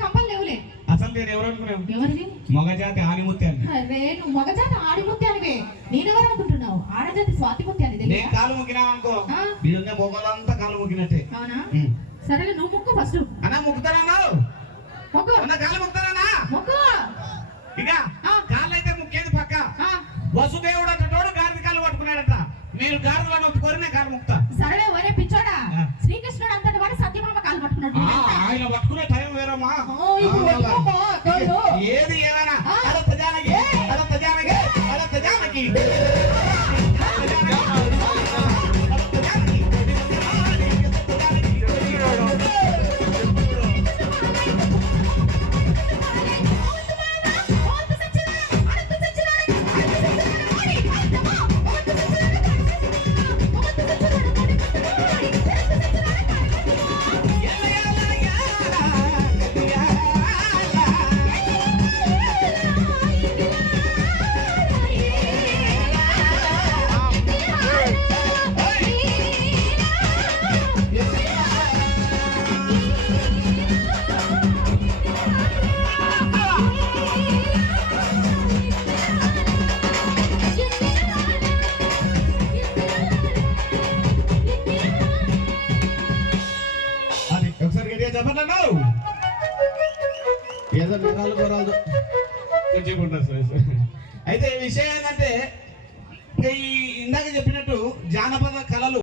కంపలు లేవులే. అసలు నేను ఎవరు అనుకున్నావు? ఎవరిని? మగజాతి ఆనిముత్యాన్ని. అరే నువ్వు మగజాతి ఆడిముత్యానివే. నేనెవరు అనుకుంటున్నావు? ఆడజాతి స్వాతిముత్యాన్ని. నేను కాలు మొక్కినా అనుకో, వీడున్న బొమ్మలంతా కాలు మొక్కినట్టే. అవునా? సరేలే నువ్వు ముక్కు ఫస్ట్. అన్నా ముక్కుతానన్నావు? మొక్కు. కాలు మొక్కుతానన్నా? మొక్కు. ఇక కాళ్ళు అయితే ముక్కేది పక్క. వసుదేవుడు అంటోడు గాడిద కాలు పట్టుకున్నాడట. మీరు గాడిదలను ఒప్పుకోరినే కాలు ముక్తా. సరేలే ఒరే పిచ్చోడా, శ్రీకృష్ణుడు అంతటి వాడు సత్యభామ కాలు పట్టుకున్నాడు. ఆయన పట్టుకునే టైం వేరమ్మా. ఏది ఏమైనా అడత జానకి అడత జానకి అడత జానకి. అయితే విషయం ఏంటంటే ఇందాక చెప్పినట్టు జానపద కళలు